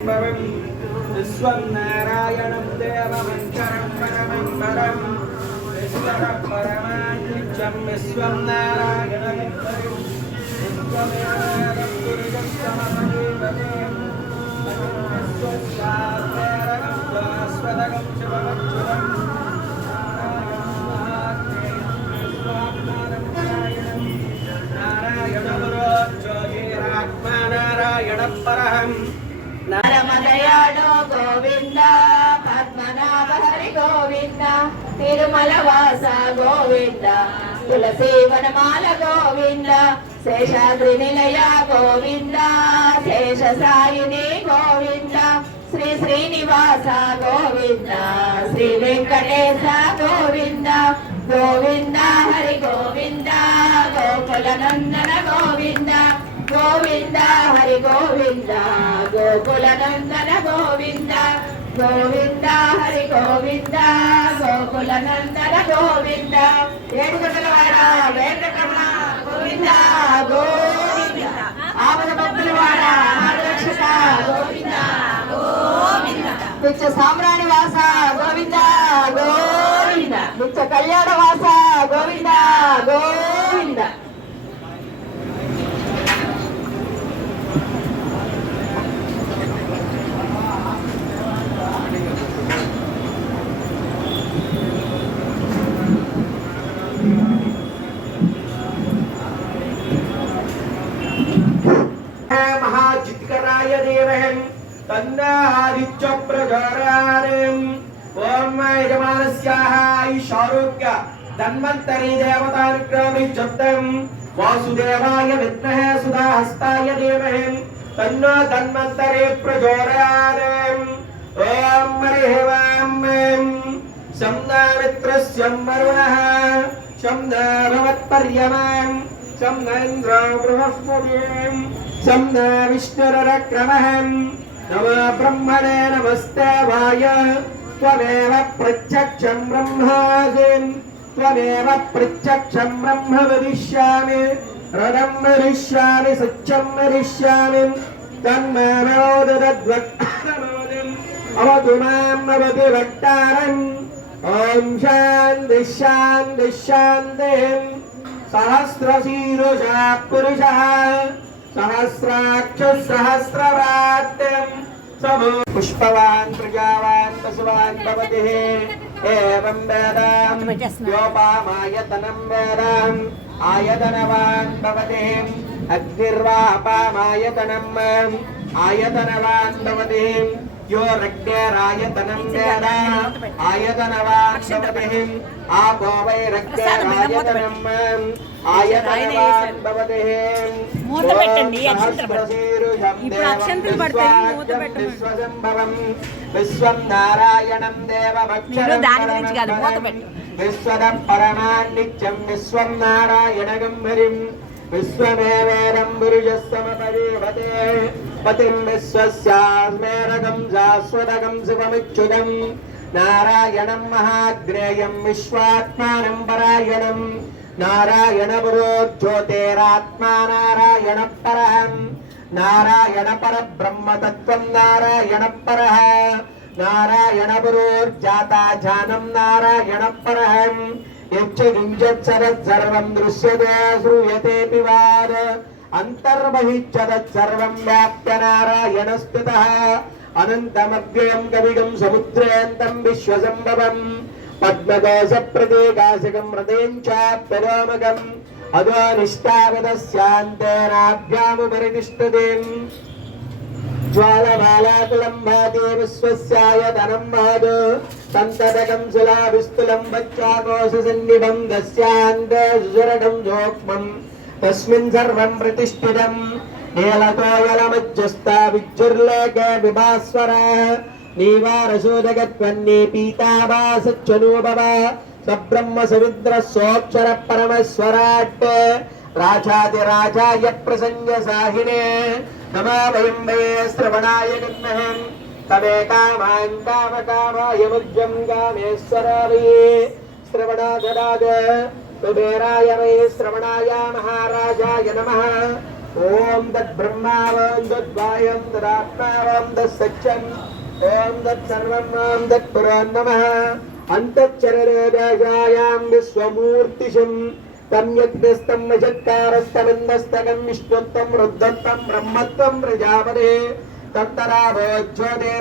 विश्वं नारायणं देवमंशरं परमं परं विश्वं परमान्विचं विश्वं नारायणं विश्वमेवं पुरुषं सममदेवं विश्वस्यात्मरं शाश्वतं शिवमच्युतं नारायणगुरोच्चोतिरात्मा नारायणः परम् నరమదయాళో గోవింద పద్మనాభ హరి గోవింద తిరుమల వాస గోవింద తులసి వనమాల గోవింద శేషాద్రి నిలయ గోవింద శేష సాయిని గోవింద శ్రీ శ్రీనివాస గోవింద శ్రీ వెంకటేశ గోవింద గోవింద హరి గోవింద గోకుల నందన గోవింద గోవింద హరి గోవింద గోకుల నందన గోవింద గోవింద హరి గోవింద గోకుల నందన గోవింద ఏడుగంటలవాడ వెంకటరమణ గోవింద గోవింద ఆపద భక్తులవాడ రక్షక గోవింద గోవింద నిత్య సామ్రాణి వాస గోవింద గోవింద నిత్య కళ్యాణ వాస గోవింద గోవింద महाजित्कराय देवहं तन्नादित्य प्रजाराणं ओम यजमानस्याः ईशारोग्य धन्वन्तरि देवतानुग्रहमिच्छब्दं वासुदेवाय विद्महे सुधाहस्ताय देवहं तन्नो धन्वन्तरि प्रचोदयात् ओम हरिः शम्नामित्रस्य वरुणः शम्ना भवत्पर्यमां शम्ना इन्द्रो बृहस्पतिं शम्ना विष्णुरक्रमः नमो ब्रह्मणे नमस्ते वाय त्वमेव प्रत्यक्षं ब्रह्मासि त्वमेव प्रत्यक्षं ब्रह्म वदिष्यामि रणं वदिष्यामि सत्यं वदिष्यामि तन्मानोदद्वक्तामोदिम् अवतु माम् अवतु वक्तारम् ॐ शान्तिः शान्तिः शान्तिः सहस्रशीरुषः पुरुषः सहस्राक्षः सहस्रवाद्यम् समो पुष्पवान् प्रजावान् पशुवान् भवति एवं वेदाम् योपामायतनं वेदाम् आयतनवान् भवति अग्निर्वापामायतनम् आयतनवान् भवति यो रक्तेरायतनं वेद आयतनवान् भवति आपो वै रक्तेरायतनम् आयतनवान् भवति మూత పెట్టండి ఇప్పుడు అక్షంతలు పడతాయి మూత పెట్టండి విశ్వం నారాయణం దేవమక్షరం దాని గురించి కాదు మూత పెట్టండి విశ్వద పరమాన్నిత్యం విశ్వం నారాయణగం హరిం విశ్వమేవేదం పురుషస్తమపరివతే పతిం విశ్వస్యాస్మేరగం శాశ్వతగం శివమిచ్యుతం నారాయణం మహాగ్రేయం విశ్వాత్మానం పరాయణం नारायण पुरो ज्योतिरात्मा नारायण परः नारायण पर ब्रह्म तत्त्वं नारायण परः नारायण पुरो जाता जानम नारायण परः यच्च किञ्चित् सर्वं दृश्यते श्रूयते पिवाद अन्तर्बहिश्च तत्सर्वं व्याप्य नारायण स्थितः अनन्तमव्ययं कविगं समुद्रेऽन्तं विश्वसम्भवम् पद्मकोश प्रतीकाशिकं हृदयञ्चाप्यरोमकम् अधो निष्ठावदस्यान्तेनाभ्यामुपरितिष्ठति ज्वालमालाकुलं भाति विश्वस्यायतनं महत् सन्ततकं शिलाभिस्तुलं वच्चाकोशसन्निभं दस्यान्ते सुरडं सूक्ष्मं तस्मिन् सर्वं प्रतिष्ठितं नीलतोयलमज्जस्ता विद्युर्लेखे विभास्वर नीवारशोदगत्वन्ने पीताभासच्चनोभव सब्रह्म सविद्र सोक्षर परमेश्वराट् राजाधिराजाय प्रसंज्ञसाहिने नमो वयं वै श्रवणाय विद्महे तमेकामान् कामकामाय मुज्जं कामेश्वराय श्रवणाददाद कुबेराय वै श्रवणाय महाराजाय नमः ఓం తద్ బ్రహ్మావం తద్వాయం తదాత్మావం తత్సత్యం ఓం తత్సర్వం ఓం తత్పురాన్ నమః అంతఃచరరేదాయాం విశ్వమూర్తిశం తమ్యగ్నస్తం నచత్కారస్తమందస్తకం విష్ణుత్వం రుద్ధత్వం బ్రహ్మత్వం ప్రజాపతే తత్తరాభోజ్యోతిర్